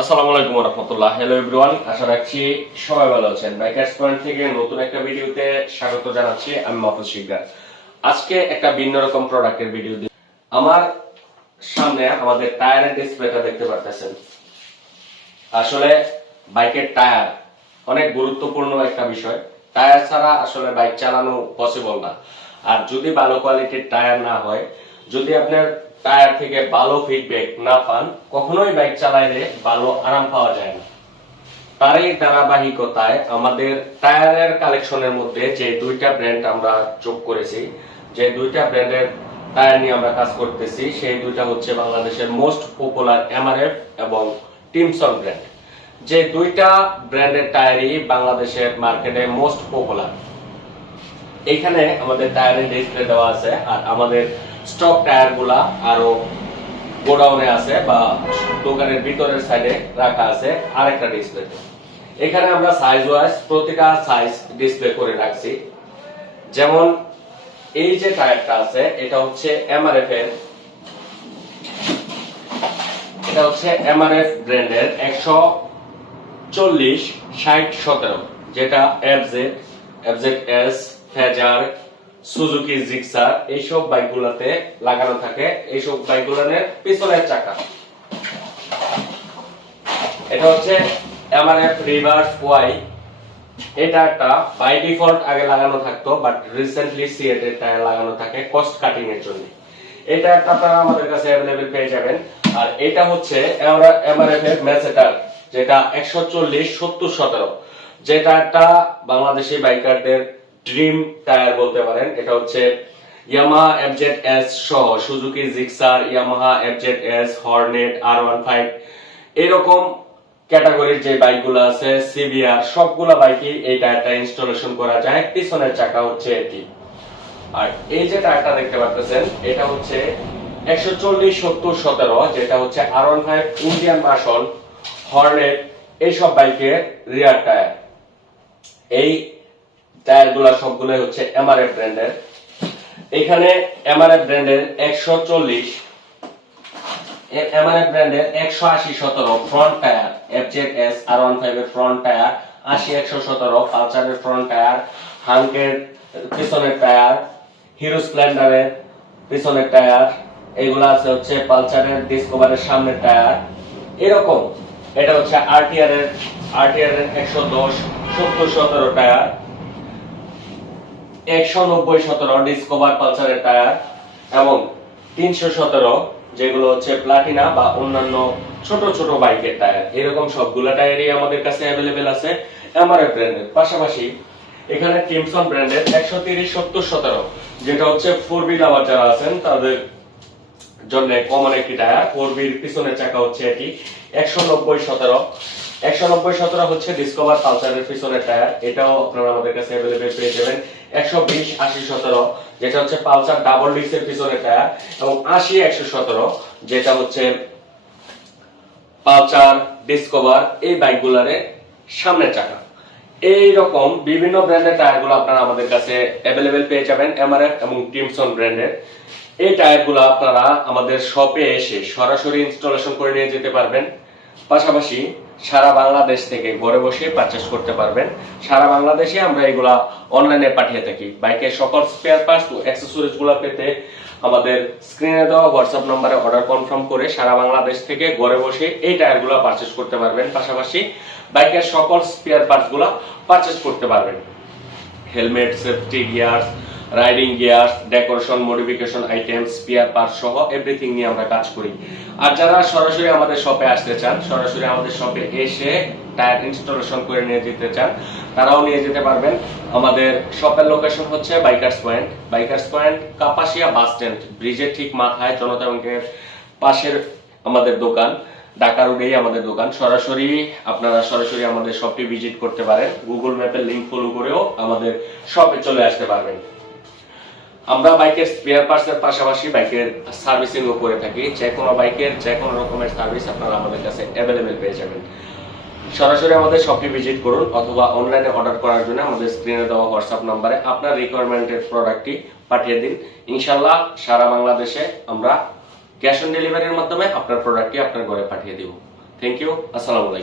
আসসালামু আলাইকুম রহমতুল্লাহ। Hello everyone আশা রাখছি সবাই ভালো আছেন। বাইকার্স পয়েন্ট থেকে নতুন একটা ভিডিওতে স্বাগত জানাচ্ছি, আমি মাহফুজ শিকদার। আজকে একটা ভিন্ন রকম প্রোডাক্টের ভিডিও দিই আমার সামনে আমাদের টায়ারের ডিসপ্লেটা দেখতে আসলে বাইকের টায়ার অনেক গুরুত্বপূর্ণ একটা বিষয়। টায়ার ছাড়া আসলে বাইক চালানো পসিবল না। আর যদি ভালো কোয়ালিটির টায়ার না হয়, যদি আপনার টায়ার থেকে ভালো ফিডব্যাক না পান, কখনোই বাইক চালাইলে ভালো আরাম পাওয়া যায় না। তারই ধারাবাহিকতায় আমাদের টায়ারের কালেকশনের মধ্যে যে দুইটা ব্র্যান্ড আমরা যোগ করেছি, যে দুইটা ব্র্যান্ডের টায়ার নিয়ে আমরা কাজ করতেছি, সেই দুইটা হচ্ছে বাংলাদেশের মোস্ট পপুলার এমআরএফ এবং টিমসন ব্র্যান্ড যে দুইটা ব্র্যান্ডের টায়ারই বাংলাদেশের মার্কেটে মোস্ট পপুলার এখানে আমাদের টায়ারের ডিসপ্লে দেওয়া আছে আর আমাদের স্টক টায়ারগুলা আরও গোডাউনে আছে বা দোকানের ভিতরের সাইডে রাখা আছে আরেকটা ডিসপ্লে এখানে আমরা সাইজ ওয়াইজ প্রতিটা সাইজ ডিসপ্লে করে রাখছি। যেমন এই যে টায়ারটা আছে, এটা হচ্ছে এমআরএফ এর এটা হচ্ছে এমআরএফ ব্র্যান্ডের একশো চল্লিশ ষাট সতেরো, যেটা FZ FZ S Fazer Suzuki, Gixxer, এইসব বাইকগুলোতে লাগানো থাকে। এইসব বাইকগুলোর পিছনের চাকা। এটা হচ্ছে এমআরএফ রিভার্স ওয়াই এটা একটা বাই ডিফল্ট আগে লাগানো থাকতো বাট রিসেন্টলি সিএট লাগানো থাকে কস্ট কাটিং এর জন্য। এটা একটা আপনারা আমাদের কাছে অ্যাভেলেবেল পেয়ে যাবেন। আর এটা হচ্ছে এমআরএফ এর মেসেটার যেটা একশো চল্লিশ, সত্তর, সতেরো, যেটা একটা বাংলাদেশি বাইকারদের ড্রিম টায়ার বলতে পারেন, এটা হচ্ছে ইয়ামাহা এফজেড এস সহ Suzuki Gixxer Yamaha FZ S Hornet R one five এরকম ক্যাটাগরির যে বাইকগুলো আছে সিবিআর সবগুলা বাইকই এই টায়ারটা ইনস্টলেশন করা যায়। পিছনের চাকা হচ্ছে এটি। আর এই যে টায়ারটা দেখতে পাচ্ছেন এটা হচ্ছে একশো চল্লিশ, সত্তর, সতেরো, যেটা হচ্ছে R one five Indian version Hornet এইসব বাইকের রিয়ার টায়ার এই টায়ারগুলা সবগুলো হচ্ছে এমআরএফ ব্র্যান্ডের। এখানে এমআরএফ ব্র্যান্ডের একশো চল্লিশ এমআরএফ ব্র্যান্ডের একশো আশি সতেরো front tyre FZ S R one five এর ফ্রন্ট টায়ার আশি একশো সতেরো পালসারের ফ্রন্ট টায়ার হাঙ্কের পিছনের টায়ার হিরো স্প্লেন্ডারের পিছনের টায়ার এগুলো আছে হচ্ছে পালসারের ডিসকভারের সামনের টায়ার এরকম, এটা হচ্ছে আরটিআর এর আরটিআর এর একশো দশ, সত্তর সতেরো টায়ার একশো সতেরো ডিসকভার পালসারের টায়ার এবং তিনশো সতেরো, যেগুলো হচ্ছে প্লাটিনা বা অন্যান্য ছোট ছোট বাইকের টায়ার এরকম সবগুলা টায়ারই আমাদের কাছে অ্যাভেলেবেল আছে এমআরএফ ব্র্যান্ডের পাশাপাশি এখানে টিমসন ব্র্যান্ডের একশো তিরিশ, সত্তর, সতেরো, যেটা হচ্ছে ফোর বি লাভার যারা আছেন, তাদের জন্য কমন একটি টায়ার ফোর বির পিছনের চাকা হচ্ছে এটি। একশো নব্বই, সতেরো। একশো নব্বই সতেরো হচ্ছে ডিসকভার পালসারের পিছনের টায়ার এটাও আপনারা আমাদের কাছে অ্যাভেলেবেল পেয়ে যাবেন। একশো বিশ আশি সতেরো, যেটা হচ্ছে পালসার ডাবল ডিস্কের পিছনের টায়ার এবং আশি একশো সতেরো, যেটা হচ্ছে পালসার ডিসকভার এই বাইকগুলারে সামনের চাকা। এই রকম বিভিন্ন ব্র্যান্ডের টায়ারগুলো আপনারা আমাদের কাছে অ্যাভেলেবেল পেয়ে যাবেন এমআরএফ এবং টিমসন ব্র্যান্ডের এই টায়ারগুলো আপনারা আমাদের শপে এসে সরাসরি ইনস্টলেশন করে নিয়ে যেতে পারবেন। পাশাপাশি সারা বাংলাদেশ থেকে ঘরে বসে পারচেস করতে পারবেন। সারা বাংলাদেশে আমরা এগুলা অনলাইনে পাঠিয়ে থাকি। বাইকের সকল স্পেয়ার পার্টস ও অ্যাক্সেসরিজগুলো পেতে আমাদের স্ক্রিনে দেওয়া হোয়াটসঅ্যাপ নম্বরে অর্ডার কনফার্ম করে সারা বাংলাদেশ থেকে ঘরে বসে এই টায়ারগুলো পারচেস করতে পারবেন। পাশাপাশি বাইকের সকল স্পেয়ার পার্টসগুলো পারচেস করতে পারবেন। Helmet safety gears riding gear decoration modification item spare part সহ এভরিথিং নিয়ে আমরা কাজ করি। আর যারা সরাসরি আমাদের শপে আসতে চান, সরাসরি আমাদের শপে এসে টায়ার ইনস্টলেশন করে নিয়ে যেতে চান, তারাও নিয়ে যেতে পারবেন। আমাদের শপের লোকেশন হচ্ছে bikers point bikers point Kapasia bus stand ব্রিজের ঠিক মাথায় জনতা ব্যাংকের পাশের আমাদের দোকান, ঢাকা রোডেই আমাদের দোকান। সরাসরি আপনারা সরাসরি আমাদের শপটি ভিজিট করতে পারেন। গুগল ম্যাপের লিংক ফলো করেও আমাদের শপে চলে আসতে পারবেন। আমরা বাইকের স্পেয়ার পার্টস এর পাশাপাশি বাইকের সার্ভিসিং ও করে থাকি। যে কোনো বাইকের, যে কোনো রকমের সার্ভিস আপনারা আমাদের কাছে অ্যাভেলেবেল পেয়ে যাবেন। সরাসরি আমাদের শপটি ভিজিট করুন অথবা অনলাইনে অর্ডার করার জন্য আমাদের স্ক্রিনে দেওয়া হোয়াটসঅ্যাপ নম্বরে আপনার রিকোয়ারমেন্টের প্রোডাক্টটি পাঠিয়ে দিন। ইনশাল্লাহ সারা বাংলাদেশে আমরা ক্যাশ অন ডেলিভারির মাধ্যমে আপনার প্রোডাক্টটি আপনার ঘরে পাঠিয়ে দিব। থ্যাংক ইউ আসসালামু আলাইকুম